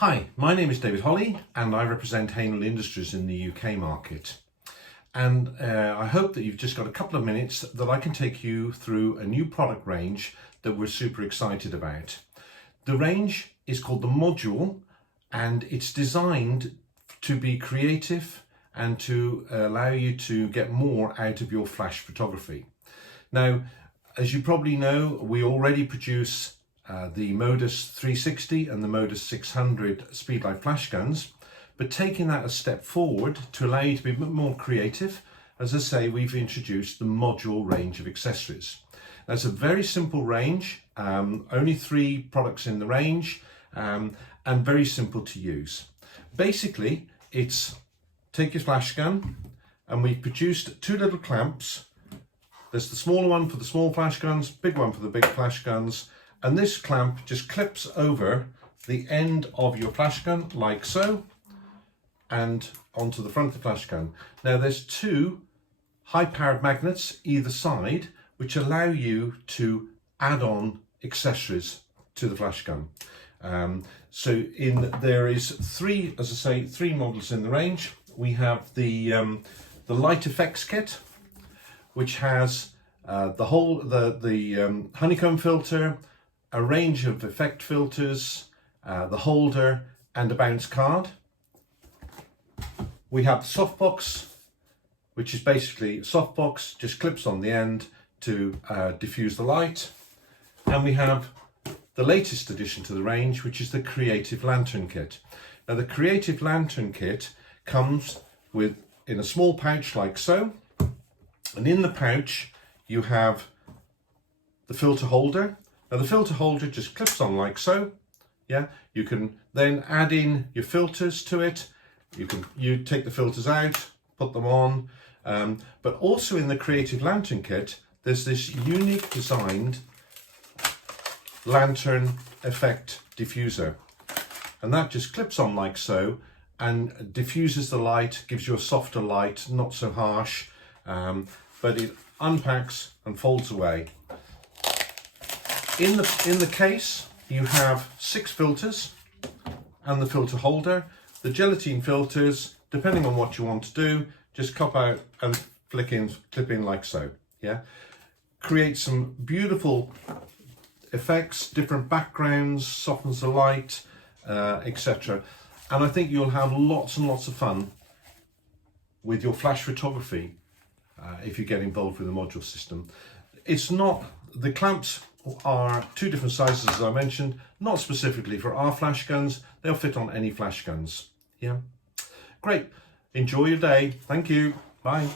Hi, my name is David Holley and I represent Hähnel Industries in the UK market. And I hope that you've just got a couple of minutes that I can take you through a new product range that we're super excited about. The range is called the Module and it's designed to be creative and to allow you to get more out of your flash photography. Now, as you probably know, we already produce the Modus 360 and the Modus 600 speedlight flash guns, but taking that a step forward to allow you to be a bit more creative, as I say, we've introduced the Module range of accessories. That's a very simple range, only 3 products in the range, and very simple to use. Basically, it's take your flash gun, and we've produced 2 little clamps. There's the smaller one for the small flash guns, big one for the big flash guns, and this clamp just clips over the end of your flash gun like so and onto the front of the flash gun. Now there's 2 high-powered magnets either side which allow you to add on accessories to the flash gun. There is 3, as I say, 3 models in the range. We have the light effects kit, which has the honeycomb filter, a range of effect filters, the holder and a bounce card. We have the softbox, which is basically a softbox, just clips on the end to diffuse the light. And we have the latest addition to the range, which is the Creative Lantern Kit. Now the Creative Lantern Kit comes in a small pouch like so, and in the pouch you have the filter holder. Now the filter holder just clips on like so. Yeah, you can then add in your filters to it. You take the filters out, put them on, but also in the Creative Lantern Kit there's this unique designed lantern effect diffuser, and that just clips on like so and diffuses the light, gives you a softer light, not so harsh, but it unpacks and folds away. In the case you have 6 filters and the filter holder. The gelatine filters, depending on what you want to do, just cop out and clip in like so. Yeah, create some beautiful effects, different backgrounds, softens the light, etc. And I think you'll have lots and lots of fun with your flash photography if you get involved with the module system. The clamps are 2 different sizes, as I mentioned, not specifically for our flash guns. They'll fit on any flash guns. Yeah, great. Enjoy your day. Thank you. Bye.